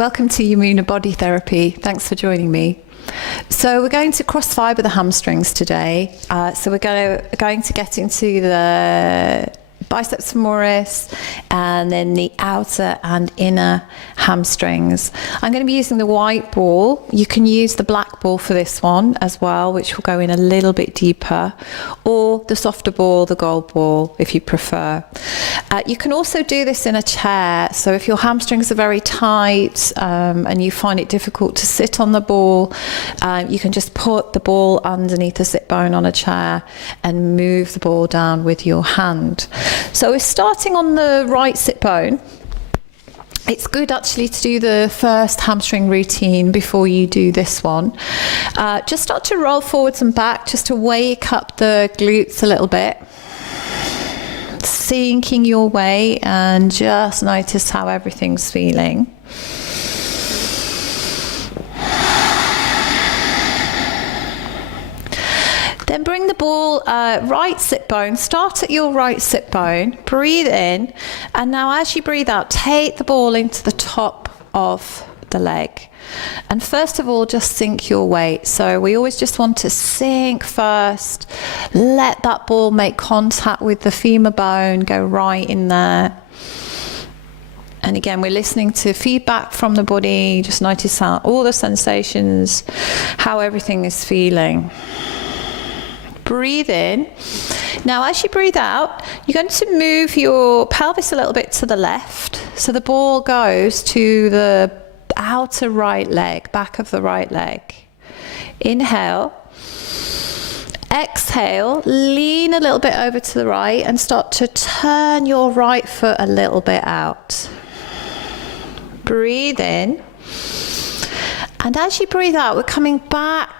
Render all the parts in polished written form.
Welcome to Yamuna Body Therapy. Thanks for joining me. So we're going to cross fibre the hamstrings today. So we're going to get into the biceps femoris and then the outer and inner hamstrings. I'm going to be using the white ball. You can use the black ball for this one as well, which will go in a little bit deeper, or the softer ball, the gold ball, if you prefer. You can also do this in a chair. So if your hamstrings are very tight and you find it difficult to sit on the ball, you can just put the ball underneath the sit bone on a chair and move the ball down with your hand. So we're starting on the right sit bone. It's good actually to do the first hamstring routine before you do this one. Just start to roll forwards and back just to wake up the glutes a little bit. Sinking your way and just notice how everything's feeling. Then bring the ball right sit bone, start at your right sit bone, breathe in, and now as you breathe out, take the ball into the top of the leg. And first of all, just sink your weight. So we always just want to sink first, let that ball make contact with the femur bone, go right in there. And again, we're listening to feedback from the body, just notice how all the sensations, how everything is feeling. Breathe in. Now as you breathe out, you're going to move your pelvis a little bit to the left. So the ball goes to the outer right leg, back of the right leg. Inhale. Exhale, lean a little bit over to the right and start to turn your right foot a little bit out. Breathe in. And as you breathe out, we're coming back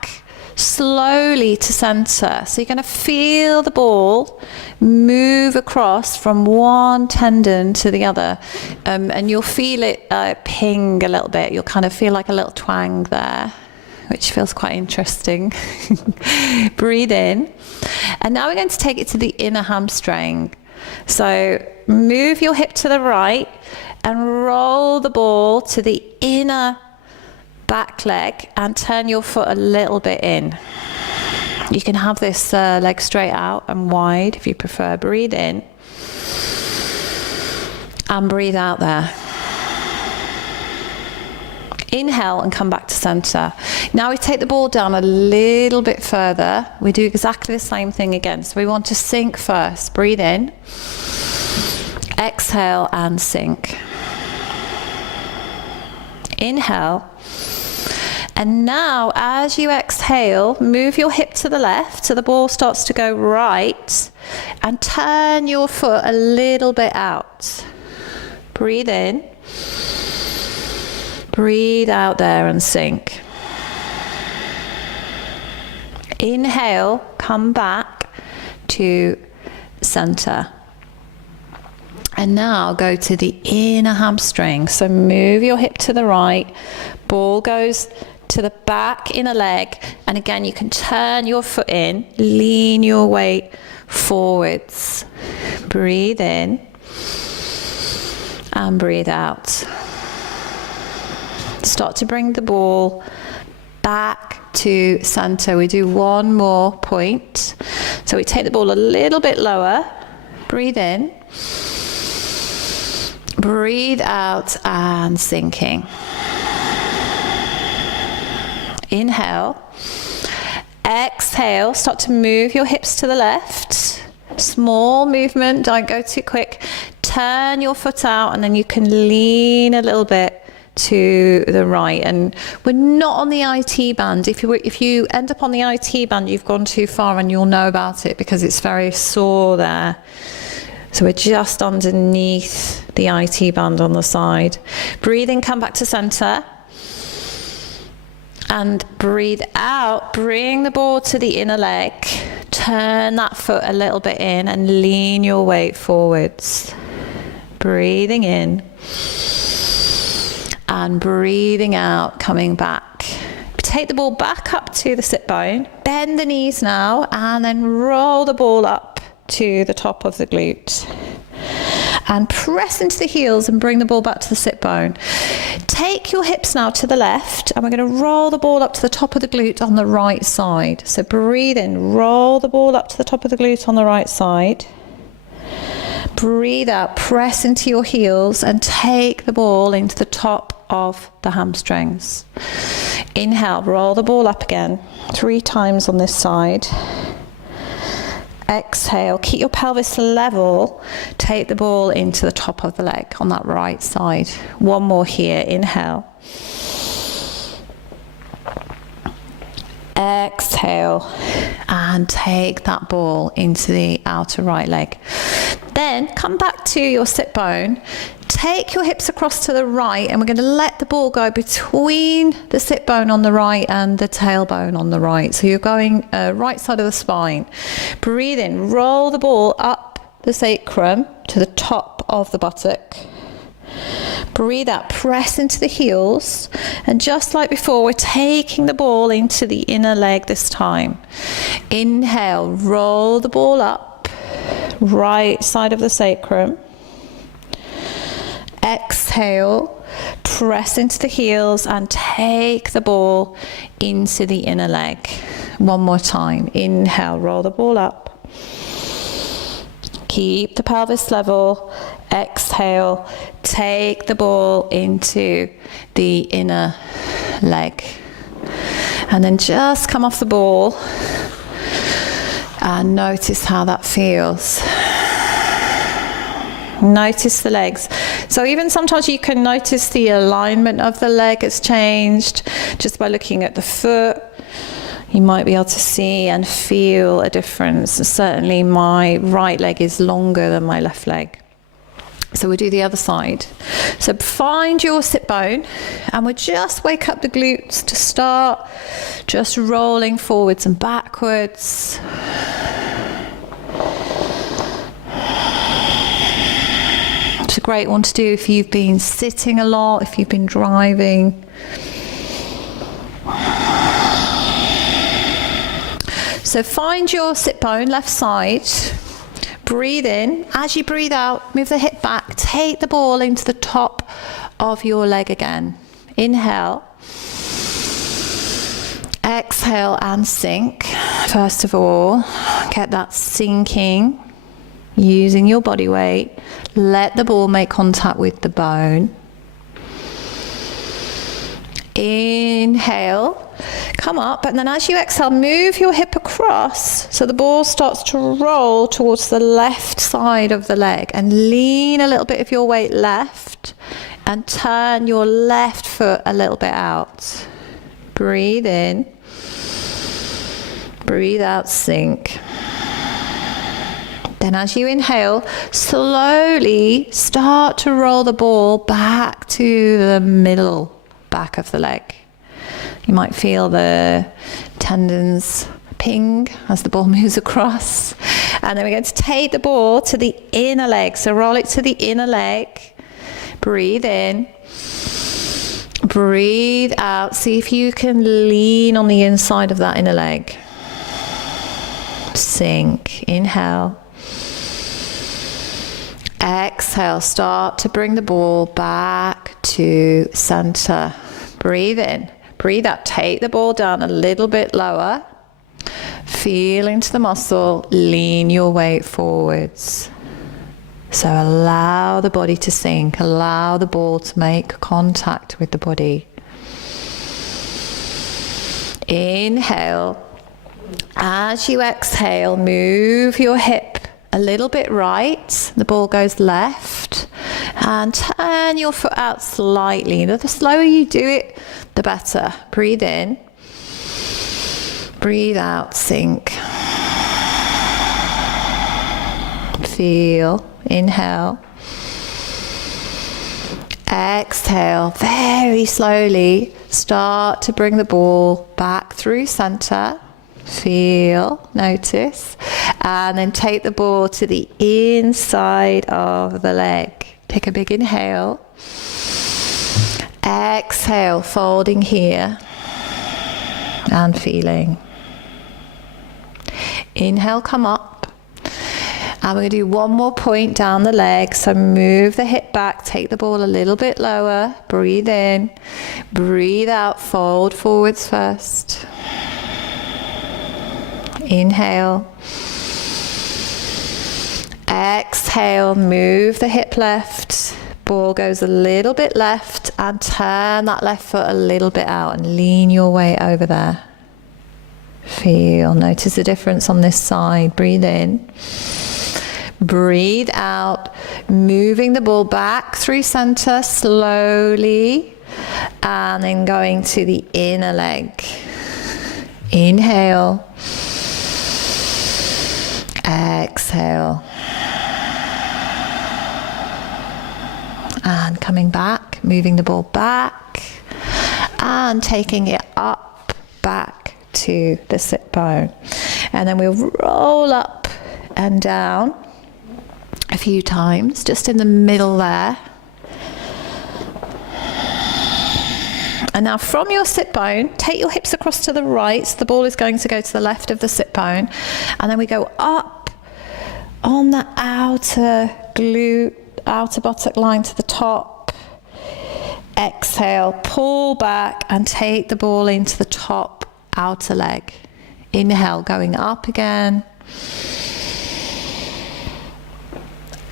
slowly to center. So you're going to feel the ball move across from one tendon to the other, and you'll feel it ping a little bit. You'll kind of feel like a little twang there, which feels quite interesting. Breathe in. And now we're going to take it to the inner hamstring. So move your hip to the right and roll the ball to the inner back leg and turn your foot a little bit in. You can have this leg straight out and wide if you prefer. Breathe in and breathe out there. Inhale and come back to center. Now we take the ball down a little bit further. We do exactly the same thing again. So we want to sink first. Breathe in. Exhale and sink. Inhale. And now, as you exhale, move your hip to the left so the ball starts to go right and turn your foot a little bit out. Breathe in. Breathe out there and sink. Inhale, come back to center. And now go to the inner hamstring. So move your hip to the right, ball goes to the back inner leg, and again you can turn your foot in, lean your weight forwards. Breathe in and breathe out. Start to bring the ball back to center. We do one more point. So we take the ball a little bit lower. Breathe in. Breathe out and sinking. Inhale. Exhale. Start to move your hips to the left. Small movement, don't go too quick. Turn your foot out and then you can lean a little bit to the right. And we're not on the IT band. If you end up on the IT band, you've gone too far and you'll know about it because it's very sore there. So we're just underneath the IT band on the side. Breathe in, come back to center. And breathe out, bring the ball to the inner leg. Turn that foot a little bit in and lean your weight forwards. Breathing in. And breathing out, coming back. Take the ball back up to the sit bone. Bend the knees now and then roll the ball up to the top of the glute. and press into the heels and bring the ball back to the sit bone. Take your hips now to the left, and we're going to roll the ball up to the top of the glute on the right side. So breathe in, roll the ball up to the top of the glute on the right side. Breathe out, press into your heels and take the ball into the top of the hamstrings. Inhale, roll the ball up again, 3 times on this side. Exhale, keep your pelvis level, take the ball into the top of the leg on that right side. One more here, inhale. Exhale, and take that ball into the outer right leg. Then come back to your sit bone, take your hips across to the right, and we're going to let the ball go between the sit bone on the right and the tailbone on the right. So you're going right side of the spine. Breathe in, roll the ball up the sacrum to the top of the buttock. Breathe out, press into the heels, and just like before, we're taking the ball into the inner leg this time. Inhale, roll the ball up, right side of the sacrum. Exhale, press into the heels and take the ball into the inner leg. One more time. Inhale, roll the ball up. Keep the pelvis level. Exhale, take the ball into the inner leg. And then just come off the ball and notice how that feels. Notice the legs. So even sometimes you can notice the alignment of the leg has changed just by looking at the foot. You might be able to see and feel a difference. Certainly my right leg is longer than my left leg. So we'll do the other side. So find your sit bone, and we'll just wake up the glutes to start just rolling forwards and backwards. It's a great one to do if you've been sitting a lot, if you've been driving. So find your sit bone, left side. Breathe in. As you breathe out, move the hip back. Take the ball into the top of your leg again. Inhale. Exhale and sink. First of all, get that sinking using your body weight. Let the ball make contact with the bone. Inhale. Come up, and then as you exhale, move your hip across so the ball starts to roll towards the left side of the leg, and lean a little bit of your weight left and turn your left foot a little bit out. Breathe in, breathe out, sink. Then as you inhale, slowly start to roll the ball back to the middle back of the leg. You might feel the tendons ping as the ball moves across. And then we're going to take the ball to the inner leg. So roll it to the inner leg. Breathe in. Breathe out. See if you can lean on the inside of that inner leg. Sink. Inhale. Exhale. Start to bring the ball back to center. Breathe in. Breathe out, take the ball down a little bit lower. Feel into the muscle, lean your weight forwards. So allow the body to sink, allow the ball to make contact with the body. Inhale. As you exhale, move your hip a little bit right. The ball goes left. And turn your foot out slightly. The slower you do it, the better. Breathe in. Breathe out, sink. Feel. Inhale. Exhale. Very slowly start to bring the ball back through center. Feel, notice. And then take the ball to the inside of the leg. Take a big inhale. Exhale, folding here and feeling. Inhale, come up. And we're going to do one more point down the leg. So move the hip back, take the ball a little bit lower, breathe in, breathe out, fold forwards first. Inhale. Exhale, move the hip left. Ball goes a little bit left and turn that left foot a little bit out and lean your way over there. Feel, notice the difference on this side. Breathe in. Breathe out, moving the ball back through center slowly and then going to the inner leg. Inhale. Exhale. And coming back, moving the ball back and taking it up, back to the sit bone. And then we'll roll up and down a few times, just in the middle there. And now from your sit bone, take your hips across to the right. So the ball is going to go to the left of the sit bone. And then we go up on the outer glute, outer buttock line to the top. Exhale, pull back and take the ball into the top outer leg. Inhale, going up again.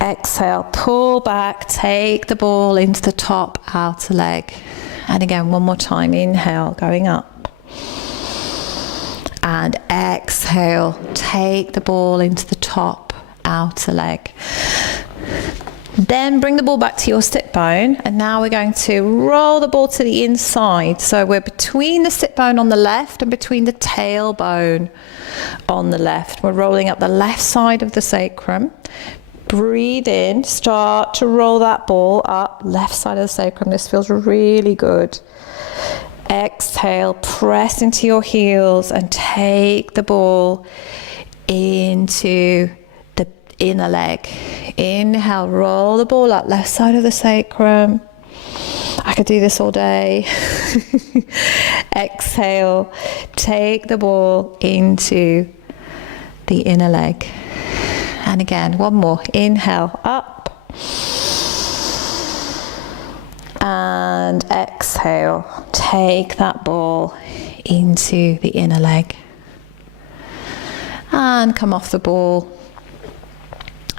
Exhale, pull back, take the ball into the top outer leg. And again, one more time. Inhale, going up. And exhale, take the ball into the top outer leg. Then bring the ball back to your sit bone, and now we're going to roll the ball to the inside. So we're between the sit bone on the left and between the tailbone on the left. We're rolling up the left side of the sacrum. Breathe in, start to roll that ball up, left side of the sacrum. This feels really good. Exhale, press into your heels and take the ball into the inner leg. Inhale, roll the ball up, left side of the sacrum. I could do this all day. Exhale, take the ball into the inner leg. And again, one more. Inhale, up. And exhale, take that ball into the inner leg. And come off the ball.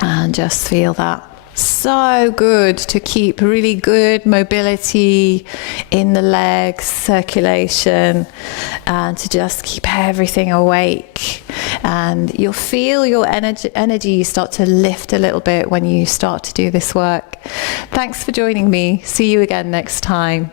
And just feel that. So good to keep really good mobility in the legs, circulation, and to just keep everything awake. And you'll feel your energy start to lift a little bit when you start to do this work. Thanks for joining me. See you again next time.